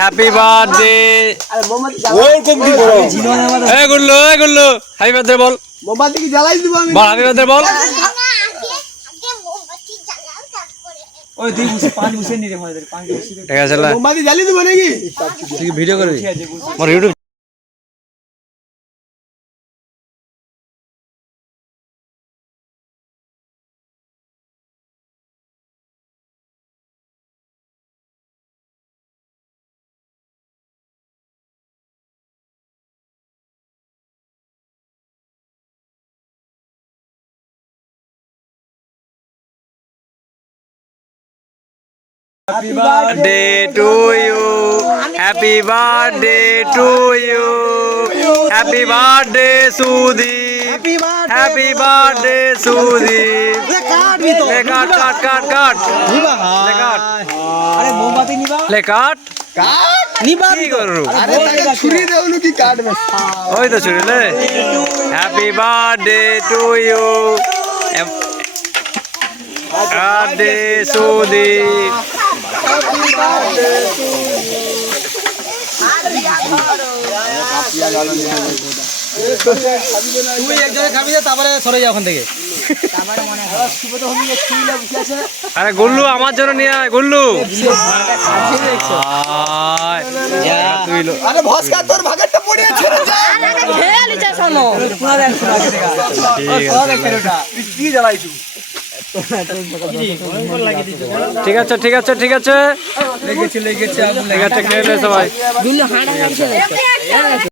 Happy birthday Gullu happy birthday বল। মোমবাতি কি জ্বালাই দিব আমি? বল হ্যাপি বার্থডে বল। ওই দুই বুঝে পাঁচ বুঝে নি রে ভাই, পাঁচ বুঝে ঠিক আছে লে মোমবাতি জ্বালিয়ে দিব নাকি? তুই ভিডিও করবি মোর YouTube Happy birthday to you. Happy birthday to you. Happy birthday Sudhi. Happy birthday Sudhi. Le cut. আরে মোমবাতি নিবা Le cut. নিবা কি করু? আরে টাকা ছুরি দেউলু কি কাটবে? ওই তো ছুরি লে। Happy birthday to you. Birthday Sudhi. তুই একজনে খাবি না, তারপরে সরে যাও ওখান থেকে। আরে গুল্লু আমার জন্য নিয়ে আয় গুল্লু। আরে ভস্কা তোর ভাগারটা পড়ে আছে রে যা। খেয়ালিটা শোনো পুরা দেখ পুরা দেখা সব দেখ ওটা কি জ্বালাইছু। ঠিক আছে লেগেছে আগুন ঠিক আছে খেলে সবাই। দুলো হাঁড়া লাগছে